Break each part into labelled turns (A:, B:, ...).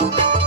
A: Thank you.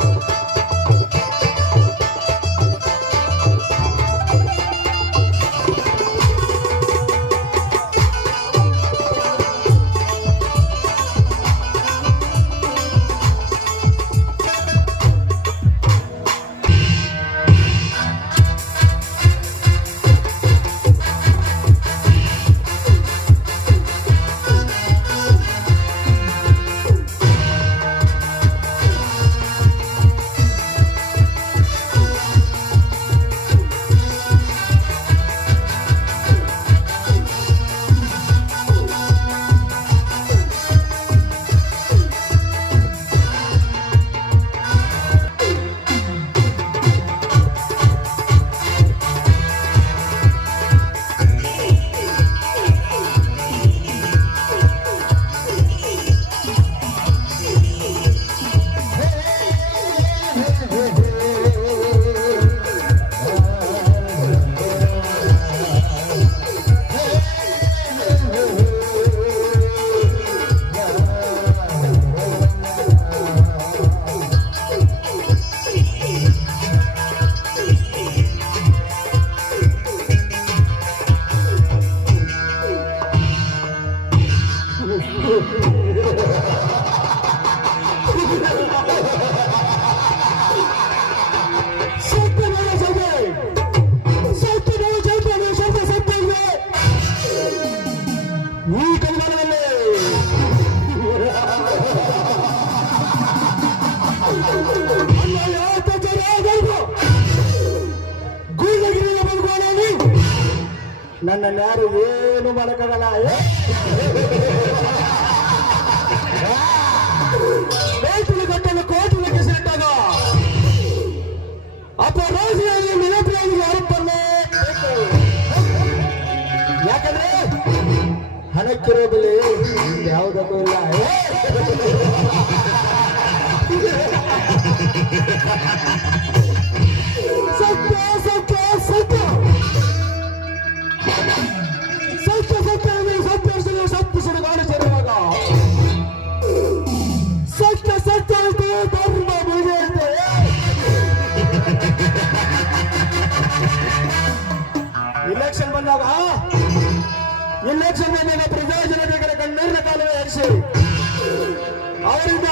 A: ನನ್ನನ್ನು ಯಾರು ಏನು ಮಾಡಕ್ಕಾಗಲ್ಲ ಕಟ್ಟಲು ಕೋಟಿ ಲೆಕ್ಕ ಸೆಟ್ಟಾಗ ಅಪರಾಧಿಯಾಗಿ ನಿರಪರಾಧಿಗೆ ಅರ್ಪಣೆ ಬೇಕು. ಯಾಕಂದ್ರೆ ಹಣಕ್ಕಿರೋ ಯಾವುದಕ್ಕೂ ಇಲ್ಲ ಇಲೆಕ್ಷನ್ ಬಂದಾಗ ಪ್ರಜಾಜನತೆಗಳ ಕಣ್ಣೀರಿನ ಕಾಲುವೆ ಹರಿಸಿ ಅವರಿಂದ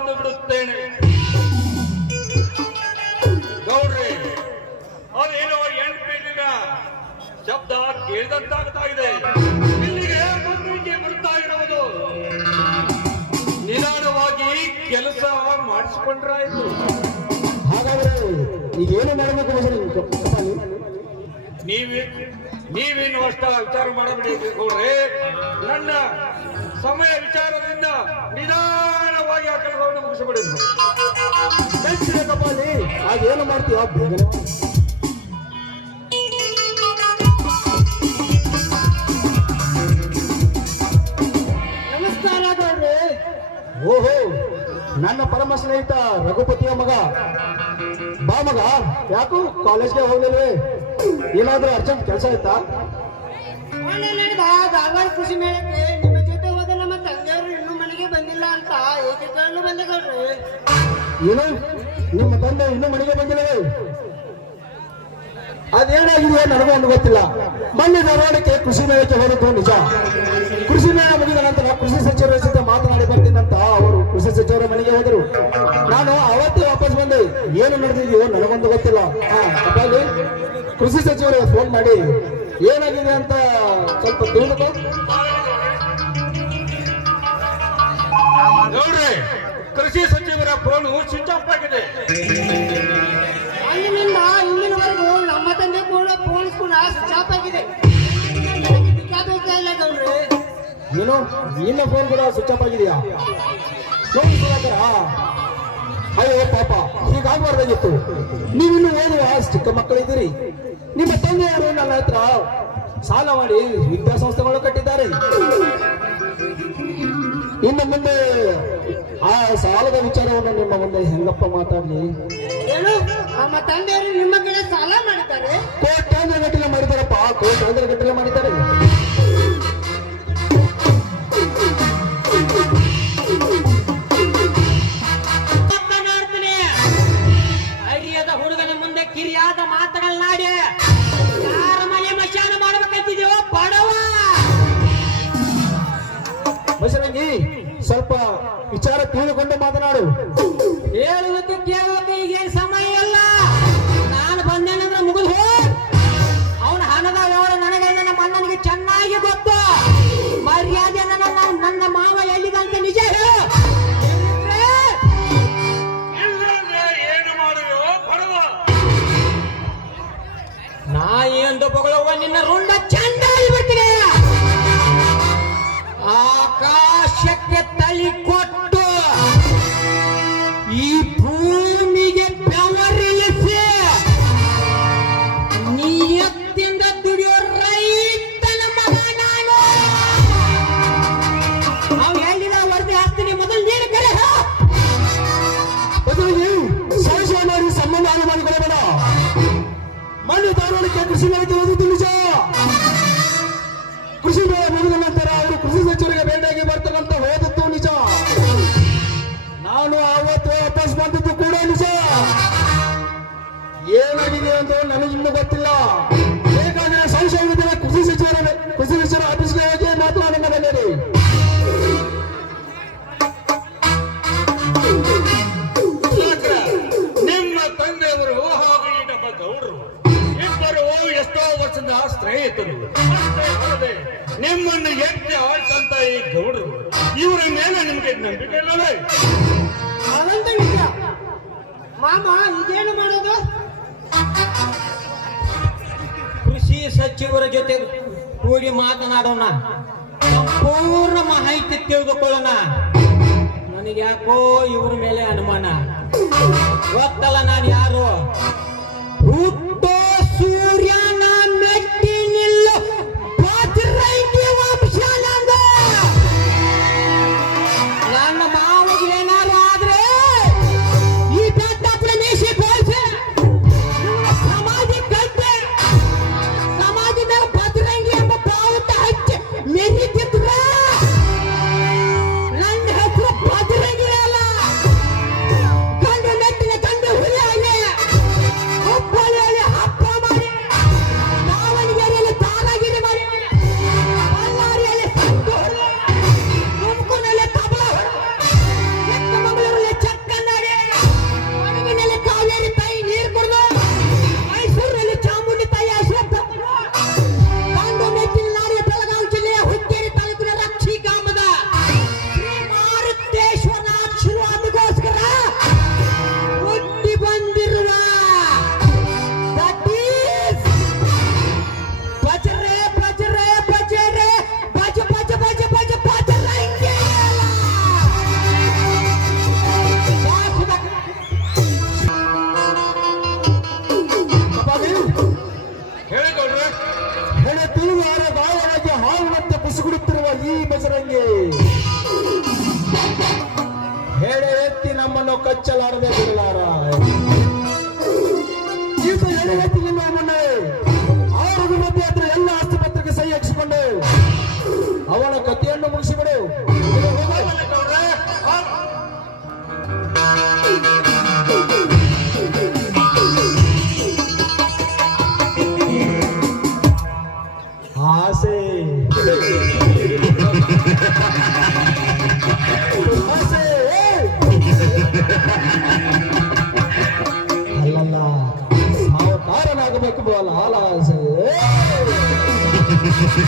A: ತಂದು
B: ಬಿಡುತ್ತೇನೆ. ಗೌಡ್ರಿ ಅದೇನೋ ಎಂಟು ಶಬ್ದ ಕೇಳಿದಂತಾಗ್ತಾ ಇದೆ. ಇಲ್ಲಿಗೆ ಮುಂದಿಗೆ ಬರ್ತಾ ಇರುವುದು. ನಿಧಾನವಾಗಿ ಕೆಲಸ ಮಾಡಿಸ್ಕೊಂಡ್ರಾಯ್ತು.
A: ಹಾಗಾದ್ರೆ ಈಗ ಏನು ಮಾಡಬೇಕು
B: ನೀವಿ ನೀವೇನು ಅಷ್ಟ ವಿಚಾರ ಮಾಡಬೇಡಿ ಗೌಡ್ರೆ. ನನ್ನ ಸಮಯ ವಿಚಾರದಿಂದ ನಿಧಾನವಾಗಿ ಆ ಕೆಲಸವನ್ನು
A: ಕಪಾಲಿ ಆಗೇನು ಓಹೋ ನನ್ನ ಪರಮ ಸ್ನೇಹಿತ ರಘುಪತಿಯ ಮಗ. ಬಾ ಮಗ ಯಾಕು ಕಾಲೇಜ್ಗೆ ಹೋಗಿಲ್ವೆ ಏನಾದ್ರೂ ಅರ್ಜೆಂಟ್ ಕೆಲಸ ಆಯ್ತಾ?
C: ಖುಷಿ ನಡೆದ
A: ಏನು? ನಿಮ್ಮ ತಂದೆ ಇನ್ನೂ ಮನೆಗೆ ಬಂದಿಲ್ಲವೇ ಅದೇನಾಗಿದೆ ನನಗೂ ಒಂದು ಗೊತ್ತಿಲ್ಲ. ಮೊನ್ನೆ ಧಾರವಾಡಕ್ಕೆ ಕೃಷಿ ಮೇಳಕ್ಕೆ ಹೋದದ್ದು ನಿಜ. ಕೃಷಿ ಮೇಳ ಮುಗಿದ ನಂತರ ಕೃಷಿ ಸಚಿವರ ಜೊತೆ ಮಾತನಾಡಿ ಬರ್ತೀನಂತ ಅವರು ಕೃಷಿ ಸಚಿವರ ಮನೆಗೆ ಹೋದರು. ನಾನು ಅವತ್ತೇ ವಾಪಸ್ ಬಂದೆ. ಏನು ನಡೆದಿದೆಯೋ ನನಗೊಂದು ಗೊತ್ತಿಲ್ಲ. ಹಾ ಕಪಾಲಿ ಕೃಷಿ ಸಚಿವರಿಗೆ ಫೋನ್ ಮಾಡಿ. ಏನಾಗಿದೆ ಅಂತ ಸ್ವಲ್ಪ ತಿಳಿದುಕೋ.
B: ನೋಡ್ರಿ ಕೃಷಿ ಸಚಿವರ ಫೋನು ಸ್ವಿಚ್ ಆಫ್ ಆಗಿದೆ
C: ಅಲ್ಲಿನಿಂದ ಇಂದಿನವರೆಗೂ ನಮ್ಮ ತಂದೆ ಕೂಡ ಫೋನ್ ಕೂಡ ಸ್ವಿಚ್ ಆಫ್ ಆಗಿದೆ
A: ಏನು ನಿನ್ನ ಫೋನ್ ಕೂಡ ಸ್ವಿಚ್ ಆಫ್ ಆಗಿದೆಯಾ ಫೋನ್ ಸುಧಾಕರ ಅಯ್ಯೋ ಪಾಪ ಹೀಗಾಗಬಾರ್ದಾಗಿತ್ತು ನೀವಿನ್ನು ಓದುವ ಚಿಕ್ಕ ಮಕ್ಕಳಿದ್ದೀರಿ. ನಿಮ್ಮ ತಂದೆಯವರು ನನ್ನ ಹತ್ರ ಸಾಲ ಮಾಡಿ ವಿದ್ಯಾಸಂಸ್ಥೆಗಳು ಕಟ್ಟಿದ್ದಾರೆ? ಇನ್ನು ಮುಂದೆ ಆ ಸಾಲದ ವಿಚಾರವನ್ನು ನಿಮ್ಮ ಮುಂದೆ ಹೆಂಗಪ್ಪ ಮಾತಾಡ್ಲಿ?
C: ಏನು? ನಮ್ಮ ತಂದೆಯವರು ನಿಮ್ಮ ಕಡೆ ಸಾಲ ಮಾಡಿದ್ದಾರೆ.
A: ಕೋಟ್ಯಾಂತರ ಗಟ್ಟಲೆ ಮಾಡಿದಾರಪ್ಪ ಕೋಟ್ಯಾಂತರ ಗಟ್ಟಲೆ ಮಾಡಿದ್ದಾರೆ. ಸ್ವಲ್ಪ ವಿಚಾರ ತಿಳಿದುಕೊಂಡು ಮಾತನಾಡು.
D: ಹೇಳುವುದಕ್ಕೆ ಕೇಳುವುದಕ್ಕೆ ಈಗೇನು
A: ಮಣ್ಣು ಧಾರವಾಡಕ್ಕೆ ಕೃಷಿ
C: ಅದಂತ ನಿಜ ಮಾಮ ಇದೇನು ಮಾಡೋದು?
D: ಕೃಷಿ ಸಚಿವರ ಜೊತೆ ಕೂಡಿ ಮಾತನಾಡೋಣ. ಸಂಪೂರ್ಣ ಮಾಹಿತಿ ತಿಳಿದುಕೊಳ್ಳೋಣ. ನನಗೆ ಯಾಕೋ ಇವ್ರ ಮೇಲೆ ಅನುಮಾನ. ಗೊತ್ತಲ್ಲ ನಾನು ಯಾರು. ಈ
A: ಬಸರಂಗಿ ಹೇಳ ನಮ್ಮನ್ನು ಕಚ್ಚಲಾರದೆ ಬಿಡಲಾರ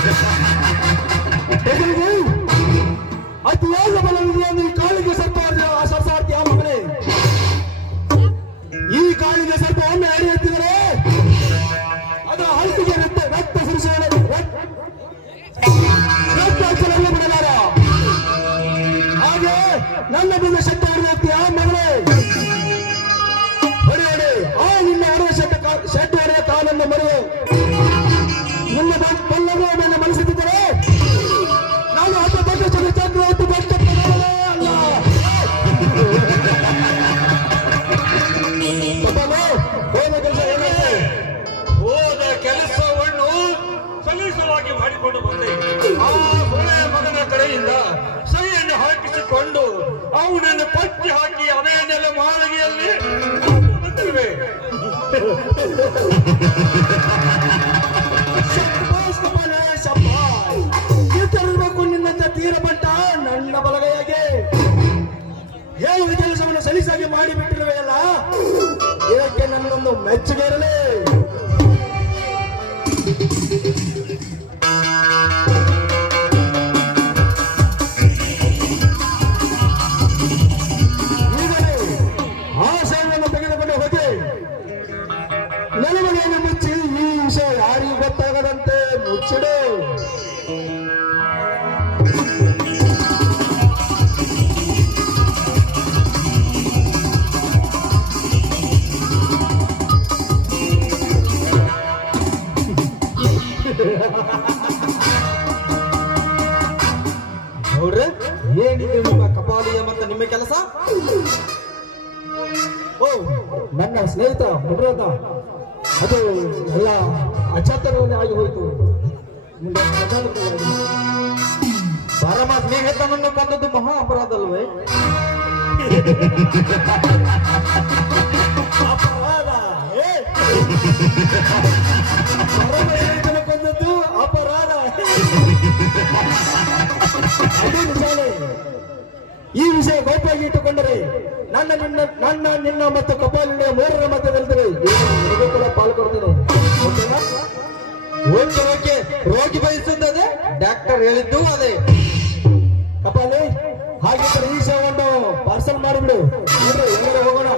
A: 네, 그리고 ಬೆಳವಣಿಗೆಯನ್ನು ಮುಚ್ಚಿ ಈ ವಿಷಯ ಯಾರಿಗೂ ಗೊತ್ತಾಗದಂತೆ ಮುಚ್ಚಿಡು.
E: ಏನಿದೆ ನಿಮ್ಮ ಕಪಾಲಿಯ ಮತ್ತೆ ನಿಮ್ಮ ಕೆಲಸ?
A: ನನ್ನ ಸ್ನೇಹಿತ ಮುಗ್ರದ ಅದು ಎಲ್ಲ ಅಚಾತರವನ್ನೇ ಆಗಿ ಹೋಯಿತು
E: ಪರಮ ಸ್ನೇಹಿತನನ್ನು ಕೊಂದದ್ದು ಮಹಾ ಅಪರಾಧ ಅಲ್ವೇ
A: ಅಪರಾಧ ಕೊಂದದ್ದು ಅಪರಾಧ ಈ ವಿಷಯ ಗೋಪಾಗಿ ಇಟ್ಟುಕೊಂಡರೆ ನನ್ನ ನಿನ್ನ ನನ್ನ, ನಿನ್ನ ಮತ್ತು ಕಪಾಲಿನ ಮೂರರ ಮಧ್ಯದಲ್ಲಿದ್ದರೆ ನಿನಗೂ ಕೂಡ ಪಾಲ್ಗೊಡ್ತೀನಿ
E: ಓಕೆ ಓಕೆ ರೋಗಿ ಬಯಸುತ್ತದೆ ಡಾಕ್ಟರ್ ಹೇಳಿದ್ದು ಅದೇ.
A: ಕಪಾಲಿ, ಹಾಗಿದ್ರೆ ಈ ಒಂದು ಪಾರ್ಸಲ್ ಮಾಡಿಬಿಡು ಎಲ್ಲರೂ ಹೋಗೋಣ?